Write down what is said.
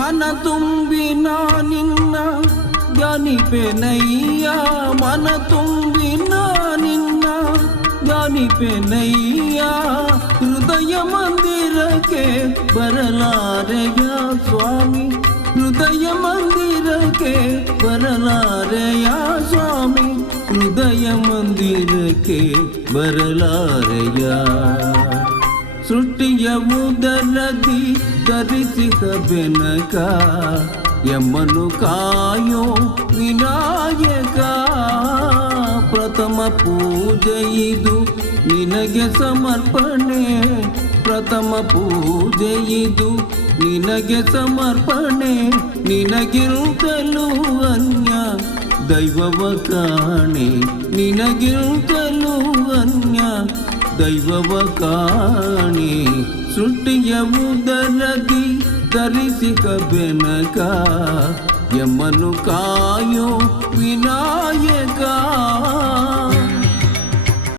ಮನ ತುಂಬಿ ನಿನ್ನ ಧ್ಯಾನಿಪೆನಯ್ಯ ಮನ ತುಂಬಿ ನಿನ್ನ ಧ್ಯಾನಿಪೆನಯ್ಯ ಹೃದಯ ಮಂದಿರಕ್ಕೆ ಬರಲಾರೆಯ ಸ್ವಾಮಿ ಹೃದಯ ಮಂದಿರಕ್ಕೆ ಬರಲಾರೆಯ ಸ್ವಾಮಿ ಹೃದಯ ಮಂದಿರಕ್ಕೆ ಬರಲಾರೆಯ ಸೃಷ್ಟಿಯ ಉದರದಿ ಧರಿಸಿದ ಬೆನಕ ಯಮ್ಮನು ಕಾಯೋ ವಿನಾಯಕ ಪ್ರಥಮ ಪೂಜೆ ಇದು ನಿನಗೆ ಸಮರ್ಪಣೆ ಪ್ರಥಮ ಪೂಜೆ ಇದು ನಿನಗೆ ಸಮರ್ಪಣೆ ನಿನಗಿರುತ್ತಲೂ ಅನ್ಯ ದೈವವ ಕಾಣೆ ನಿನಗಿರುತ್ತಲೂ ಅನ್ಯ ದೈವವ ಕಾಣೆ ಸೃಷ್ಟಿಯ ಉದರದಿ ಧರಿಸಿಕ ಬೆನಕ ಯಮನು ಕಾಯೋ ವಿನಾಯಕ